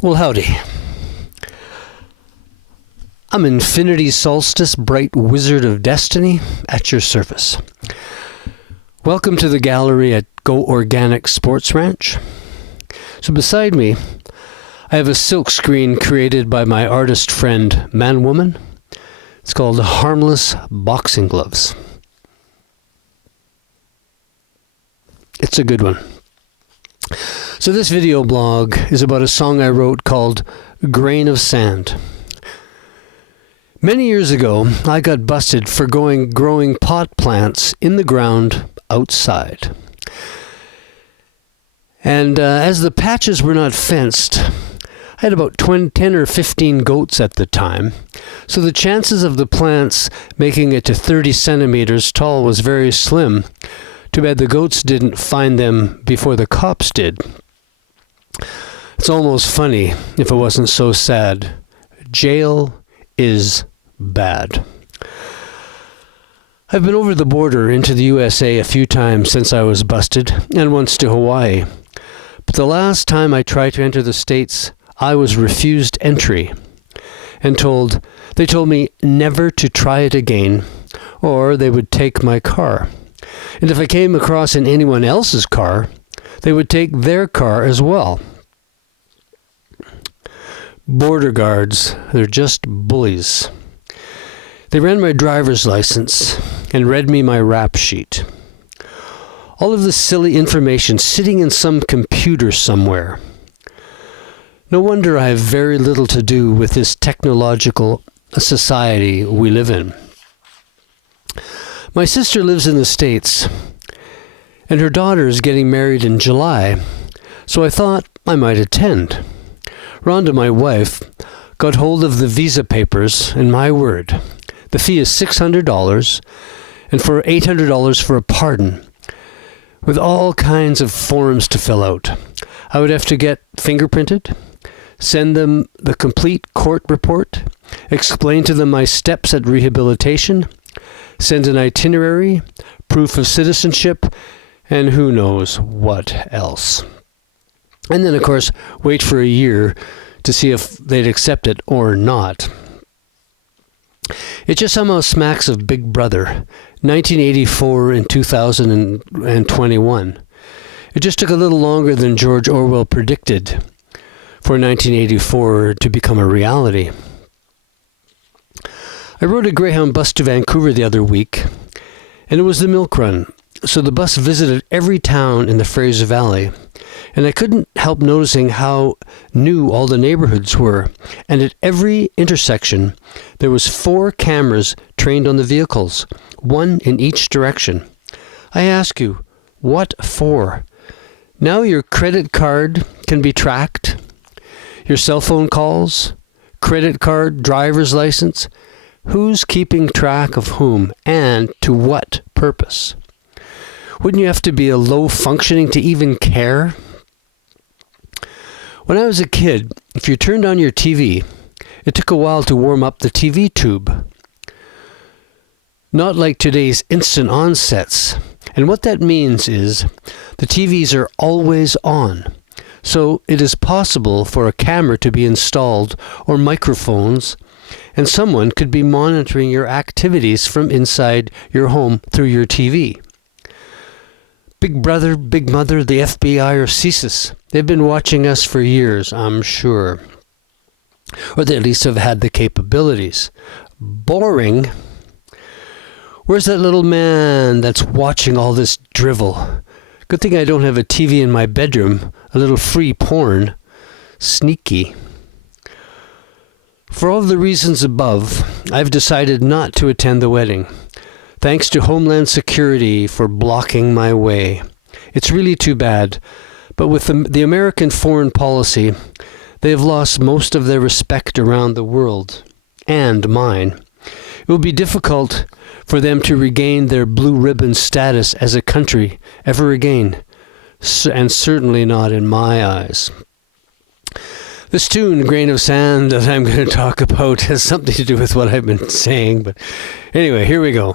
Well, howdy. I'm Infinity Solstice, bright wizard of destiny, at your service. Welcome to the gallery at Go Organic Sports Ranch. So beside me, I have a silk screen created by my artist friend, Man-Woman. It's called Harmless Boxing Gloves. It's a good one. So this video blog is about a song I wrote called Grain of Sand. Many years ago, I got busted for growing pot plants in the ground outside. And as the patches were not fenced, I had about 10 or 15 goats at the time, so the chances of the plants making it to 30 centimeters tall was very slim. Too bad the goats didn't find them before the cops did. It's almost funny if it wasn't so sad. Jail is bad. I've been over the border into the USA a few times since I was busted, and once to Hawaii. But the last time I tried to enter the States, I was refused entry and they told me never to try it again, or they would take my car. And if I came across in anyone else's car, they would take their car as well. Border guards, they're just bullies. They ran my driver's license and read me my rap sheet. All of this silly information sitting in some computer somewhere. No wonder I have very little to do with this technological society we live in. My sister lives in the States, and her daughter is getting married in July, so I thought I might attend. Rhonda, my wife, got hold of the visa papers, and my word, the fee is $600, and for $800 for a pardon, with all kinds of forms to fill out. I would have to get fingerprinted, send them the complete court report, explain to them my steps at rehabilitation, send an itinerary, proof of citizenship, and who knows what else. And then, of course, wait for a year to see if they'd accept it or not. It just somehow smacks of Big Brother, 1984 and 2021. It just took a little longer than George Orwell predicted for 1984 to become a reality. I rode a Greyhound bus to Vancouver the other week, and it was the milk run, so the bus visited every town in the Fraser Valley, and I couldn't help noticing how new all the neighborhoods were, and at every intersection there was 4 cameras trained on the vehicles, one in each direction. I ask you, what for? Now your credit card can be tracked, your cell phone calls, credit card, driver's license. Who's keeping track of whom and to what purpose? Wouldn't you have to be a low functioning to even care? When I was a kid, if you turned on your TV, it took a while to warm up the TV tube. Not like today's instant onsets. And what that means is the TVs are always on. So it is possible for a camera to be installed or microphones, and someone could be monitoring your activities from inside your home through your TV. Big Brother, Big Mother, the FBI, or CSIS, they've been watching us for years, I'm sure. Or they at least have had the capabilities. Boring. Where's that little man that's watching all this drivel? Good thing I don't have a TV in my bedroom, a little free porn. Sneaky. For all the reasons above, I've decided not to attend the wedding. Thanks to Homeland Security for blocking my way. It's really too bad, but with the American foreign policy, they have lost most of their respect around the world, and mine. It will be difficult for them to regain their blue ribbon status as a country ever again, and certainly not in my eyes. This tune, Grain of Sand, that I'm going to talk about has something to do with what I've been saying, but anyway, here we go.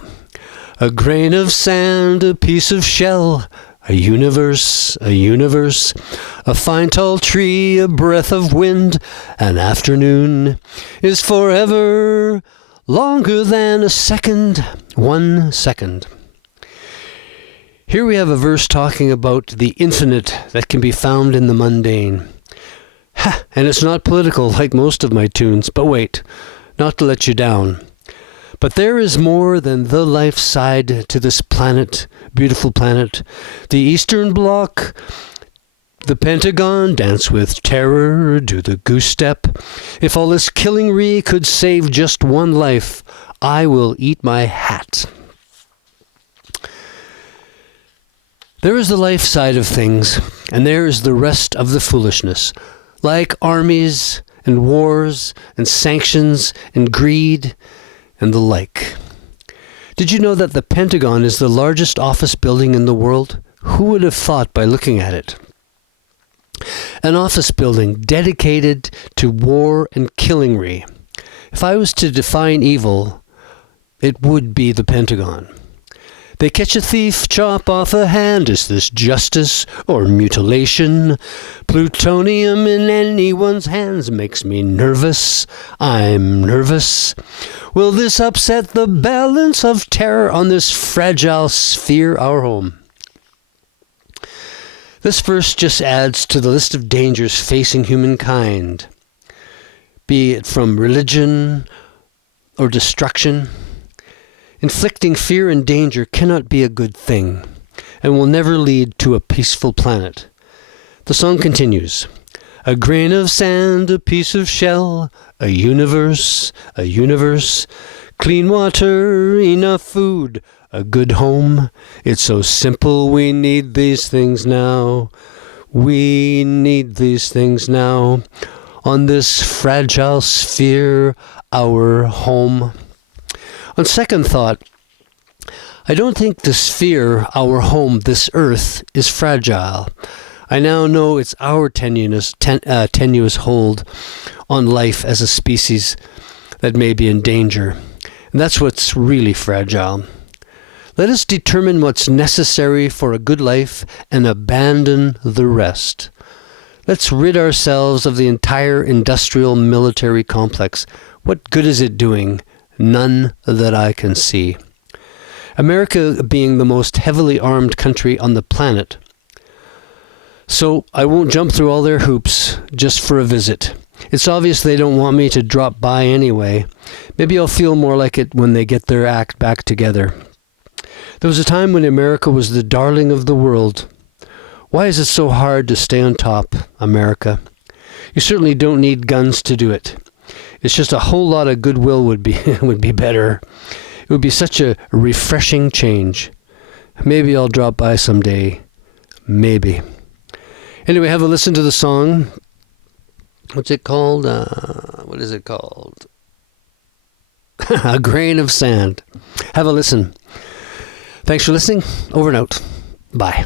A grain of sand, a piece of shell, A universe, a fine tall tree, a breath of wind, an afternoon is forever longer than a second, 1 second. Here we have a verse talking about the infinite that can be found in the mundane. Ha! And it's not political like most of my tunes, but wait, not to let you down. But there is more than the life side to this planet, beautiful planet. The Eastern Bloc, the Pentagon, dance with terror, do the goose step. If all this killing could save just one life, I will eat my hat. There is the life side of things, and there is the rest of the foolishness, like armies and wars and sanctions and greed and the like. Did you know that the Pentagon is the largest office building in the world? Who would have thought by looking at it? An office building dedicated to war and killing. If I was to define evil, it would be the Pentagon. They catch a thief, chop off a hand. Is this justice or mutilation? Plutonium in anyone's hands makes me nervous. I'm nervous. Will this upset the balance of terror on this fragile sphere, our home? This verse just adds to the list of dangers facing humankind, be it from religion or destruction. Inflicting fear and danger cannot be a good thing and will never lead to a peaceful planet. The song continues. A grain of sand, a piece of shell, a universe, clean water, enough food, a good home. It's so simple, we need these things now. We need these things now. On this fragile sphere, our home. On second thought, I don't think the sphere, our home, this earth, is fragile. I now know it's our tenuous hold on life as a species that may be in danger. And that's what's really fragile. Let us determine what's necessary for a good life and abandon the rest. Let's rid ourselves of the entire industrial military complex. What good is it doing? None that I can see. America being the most heavily armed country on the planet. So I won't jump through all their hoops just for a visit. It's obvious they don't want me to drop by anyway. Maybe I'll feel more like it when they get their act back together. There was a time when America was the darling of the world. Why is it so hard to stay on top, America? You certainly don't need guns to do it. It's just a whole lot of goodwill would be better. It would be such a refreshing change. Maybe I'll drop by someday. Maybe. Anyway, have a listen to the song. What's it called? What is it called? A Grain of Sand. Have a listen. Thanks for listening. Over and out. Bye.